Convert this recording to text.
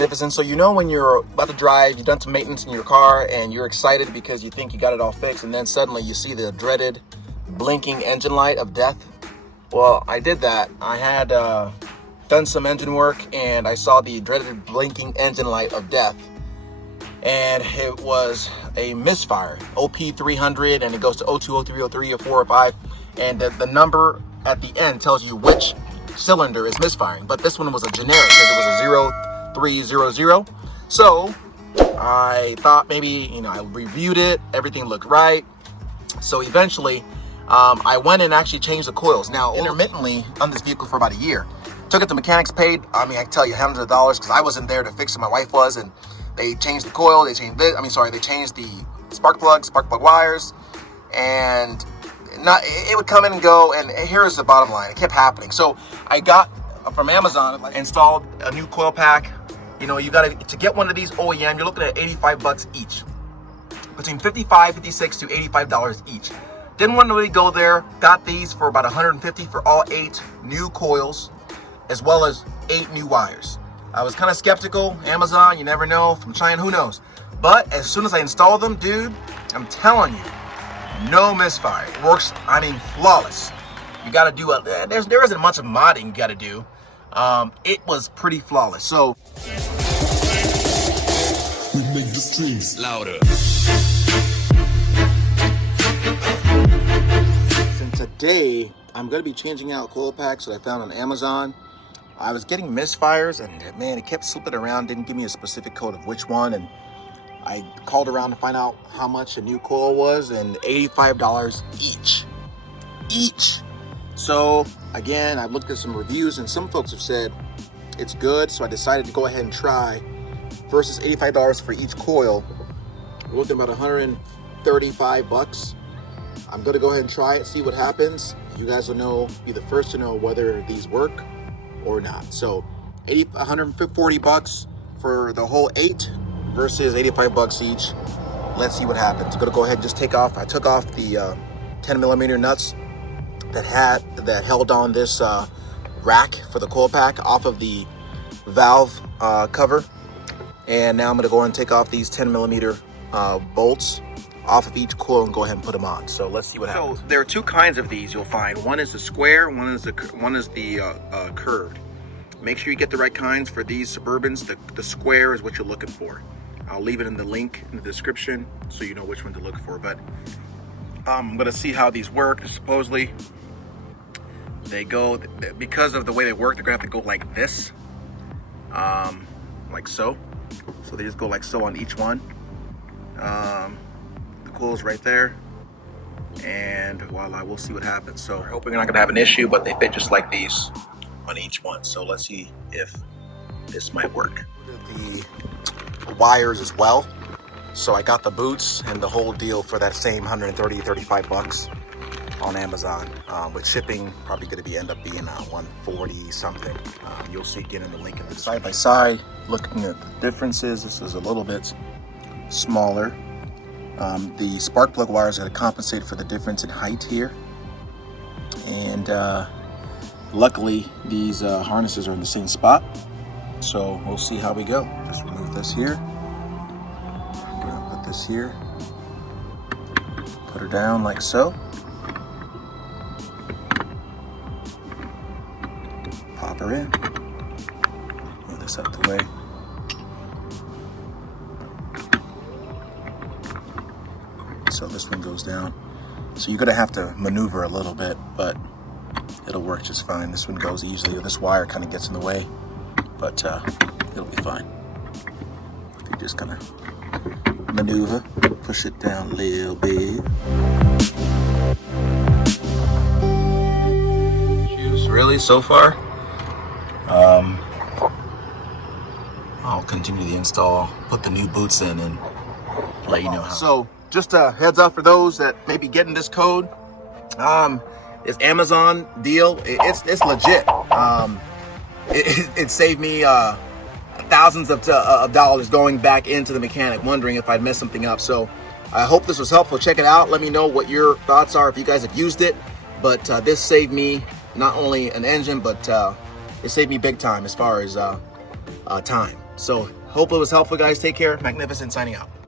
magnificent. So you know when you're about to drive, you've done some maintenance in your car and you're excited because you think you got it all fixed, and then suddenly you see the dreaded blinking engine light of death. Well, I did that. I had done some engine work and I saw the dreaded blinking engine light of death, and it was a misfire, OP300, and it goes to O2, O3, O3, or 4 or 5, and the number at the end tells you which cylinder is misfiring. But this one was a generic because it was a 0300. So I thought maybe, I reviewed it, everything looked right. So eventually I went and actually changed the coils. Now, intermittently on this vehicle for about a year. Took it to mechanics, paid, I tell you, hundreds of dollars, because I wasn't there to fix it, my wife was, and they changed the coil, they changed the spark plug wires, and it would come in and go, and here's the bottom line. It kept happening. So I got from Amazon, installed a new coil pack. You got to get one of these OEM, you're looking at $85 each. Between $55, $56 to $85 each. Didn't want to really go there. Got these for about $150 for all 8 new coils, as well as 8 new wires. I was kind of skeptical. Amazon, you never know. From China, who knows? But as soon as I installed them, dude, I'm telling you, no misfire. It works, flawless. You got to do there isn't much of modding you got to do. It was pretty flawless. So we make the streams louder. Since today, I'm going to be changing out coil packs that I found on Amazon. I was getting misfires, and man, it kept slipping around, didn't give me a specific code of which one, and I called around to find out how much a new coil was, and $85 each. So again, I've looked at some reviews, and some folks have said it's good, so I decided to go ahead and try. Versus $85 for each coil, we're looking at about $135. I'm gonna go ahead and try it, see what happens. You guys will be the first to know whether these work or not. So $140 for the whole 8 versus $85 each. Let's see what happens. I'm gonna go ahead and just I took off the 10mm nuts that held on this rack for the coil pack off of the valve cover, and now I'm gonna go ahead and take off these 10mm bolts off of each coil and go ahead and put them on. So let's see what happens. So there are 2 kinds of these you'll find. One is the square, one is the curved. Make sure you get the right kinds for these Suburbans. The square is what you're looking for. I'll leave it in the link in the description so you know which one to look for. But I'm gonna see how these work. Supposedly they go, because of the way they work, they're gonna have to go like this, like so. So they just go like so on each one. The coil's right there, and voila, we'll see what happens. So we're hoping we're not gonna have an issue, but they fit just like these on each one. So let's see if this might work. The wires as well. So I got the boots and the whole deal for that same $135 on Amazon. With shipping, probably going to end up being $140 something. You'll see again in the link in the side by side. Looking at the differences, this is a little bit smaller. The spark plug wires are going to compensate for the difference in height here, and luckily these harnesses are in the same spot. So we'll see how we go. Just remove this here. I'm gonna put this here. Put her down like so. Pop her in. Move this out the way. So this one goes down. So you're gonna have to maneuver a little bit, but it'll work just fine. This one goes easily. This wire kind of gets in the way, but it'll be fine. You're just gonna maneuver, push it down a little bit. Really, so far? I'll continue the install, put the new boots in, and let you know how. So, just a heads up for those that may be getting this code. This Amazon deal, it's legit. It saved me thousands of dollars going back into the mechanic, wondering if I'd messed something up. So I hope this was helpful. Check it out. Let me know what your thoughts are if you guys have used it. But this saved me not only an engine, but it saved me big time as far as time. So hope it was helpful, guys. Take care. Magnificent signing out.